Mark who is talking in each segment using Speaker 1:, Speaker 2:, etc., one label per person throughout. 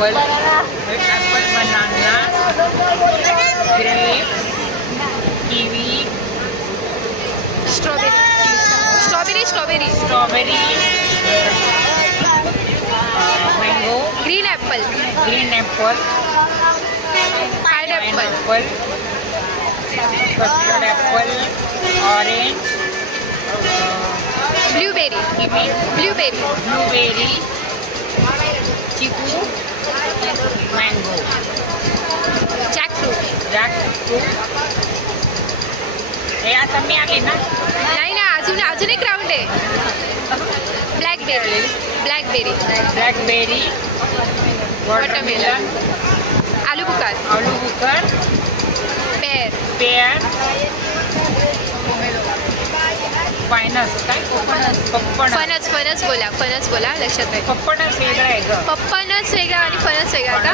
Speaker 1: Apple apple banana grape kiwi
Speaker 2: strawberry strawberry strawberry.
Speaker 1: Strawberry mango
Speaker 2: green
Speaker 1: apple.
Speaker 2: Green
Speaker 1: apple apple custard apple
Speaker 2: orange
Speaker 1: blueberry.
Speaker 2: Blueberry.
Speaker 1: Blueberry chikoo mango,
Speaker 2: jackfruit
Speaker 1: jackfruit. हे आता मी आले ना.
Speaker 2: नाही ना अजून अजून एक राऊंड आहे. ब्लॅकबेरी ब्लॅकबेरी
Speaker 1: ब्लॅकबेरी वॉटरमेलन
Speaker 2: आलू बुकार
Speaker 1: आलू बुकर
Speaker 2: पेर
Speaker 1: पेअर पायनस काय
Speaker 2: फणस फणस बोला फणस बोला लक्षात राहील.
Speaker 1: पप्पणस वेगळं आहे ग.
Speaker 2: पप्पनस वेगळा आणि फणस वेगळा का?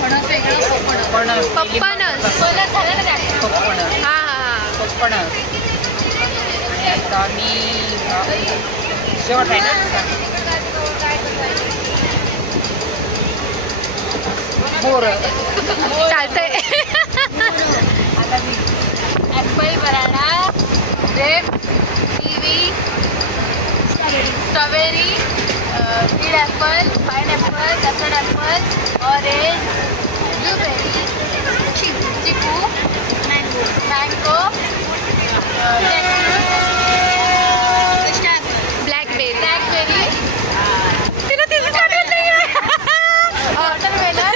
Speaker 1: फणस वेगळं पप्पणस
Speaker 2: पप्पनस फणस झालं ना त्या
Speaker 1: पप्पणस
Speaker 2: हां हां
Speaker 1: पप्पणस आणि आता मी अ, शेवट आहे ना? बोरं.
Speaker 2: Apple banana grape kiwi strawberry green apple pineapple custard apple orange blueberry chikoo mango mango blackberry blackberry तिला तिचं आठवत नाही वॉटरमेलन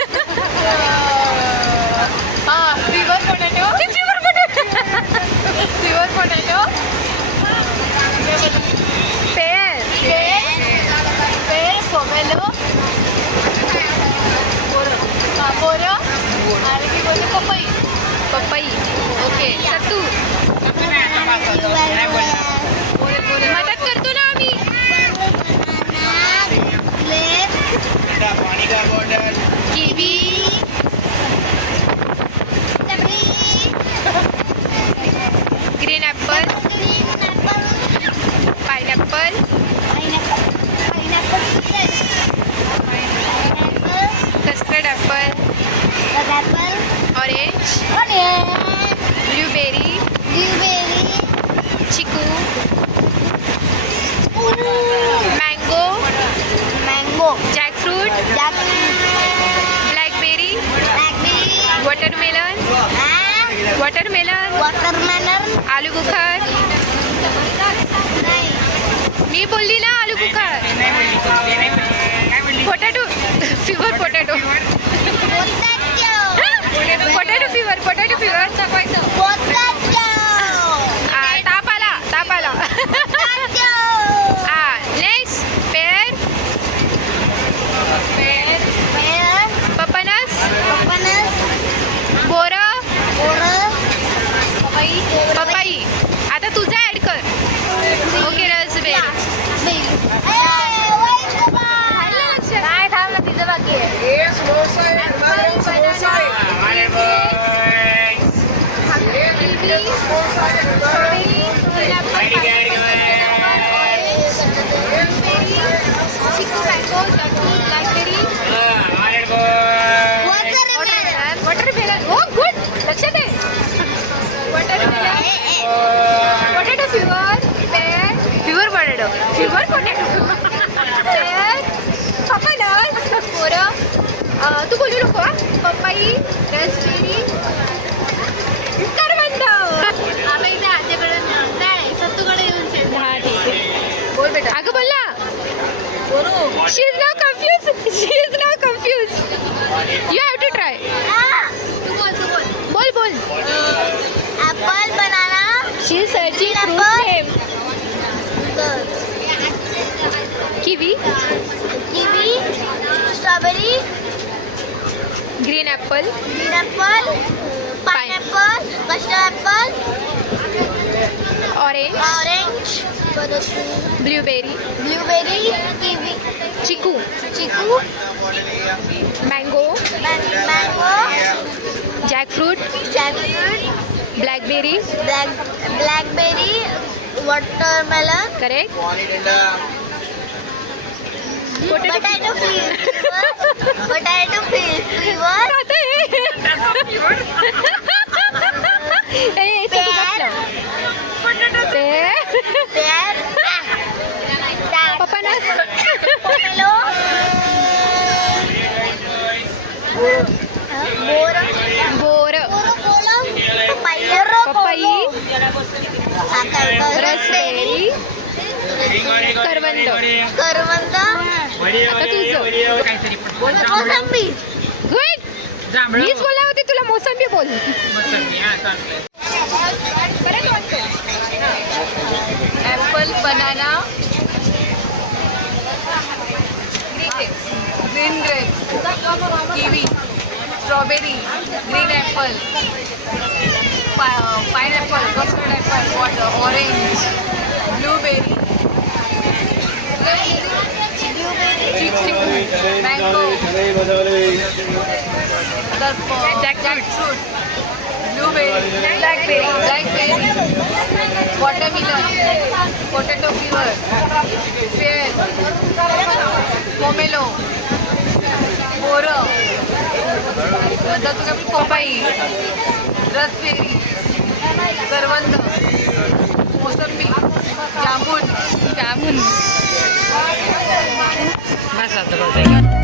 Speaker 2: हां फ्युअर पोटॅटो फ्युअर पोटॅटो फ्युअर पोटॅटो पेर पेर पोमेलो बोरं आणि मी बोलते पपई पपई ओके सत्तू मदत करतो ना आम्ही kiwi green apple pineapple custard apple orange blueberry chikoo mango jackfruit blackberry watermelon watermelon
Speaker 3: watermelon
Speaker 2: आलू बुखार मी बोलली ना आलू बुखार पोटॅटो फिवर पोटॅटो फिवर ताप आला ताप आला हा नेक्स्ट पेर पपनस बोरं पपई पपई आता तुझं ॲड कर ओके रसबेरी नाही थांब ना तिचं बाकी आहे
Speaker 1: अरे boys.
Speaker 2: चिकू मँगो ब्लॅकबेरी
Speaker 1: अरे boys.
Speaker 2: Watermelon watermelon oh good लक्षात आहे वॉटरमेलन पोटॅटो फ्युअर पेर फ्युअर पोटॅटो फ्युअर पोटॅटो पेर पपनस पोरं अं, तू बोलू नको हा पपई रसबेरी करवंद हा. ठीक आहे बोल बेटा अगं बोल ना she is now confuse she is now confuse you have to try बोल बोल
Speaker 3: apple banana
Speaker 2: she searching. Fruit name kiwi
Speaker 3: kiwi strawberry
Speaker 2: green apple
Speaker 3: green apple pineapple custard apple
Speaker 2: orange
Speaker 3: orange
Speaker 2: blueberry
Speaker 3: blueberry kiwi
Speaker 2: chikoo
Speaker 3: chikoo
Speaker 2: mango
Speaker 3: mango
Speaker 2: jackfruit
Speaker 3: jackfruit
Speaker 2: blackberry
Speaker 3: black blackberry watermelon
Speaker 2: correct
Speaker 3: potato flavour Potato Pomelo. Boro.
Speaker 4: बोर
Speaker 3: Papaya.
Speaker 4: पपई? Raspberry करवंद
Speaker 3: करवंद
Speaker 4: आता तुझं
Speaker 3: मोसंबी
Speaker 4: good मीच बोलणार होती तुला मोसंबी बोल
Speaker 1: हा
Speaker 4: apple banana green grape kiwi strawberry green apple pineapple custard apple water orange blueberry mango jackfruit blueberry blackberry blackberry watermelon potato fewer pear pomelo बोरं नंतर तुझ्या पपाई. रसबेरी करवंद. मोसंबी. जामून. जामून.
Speaker 1: बस आता बस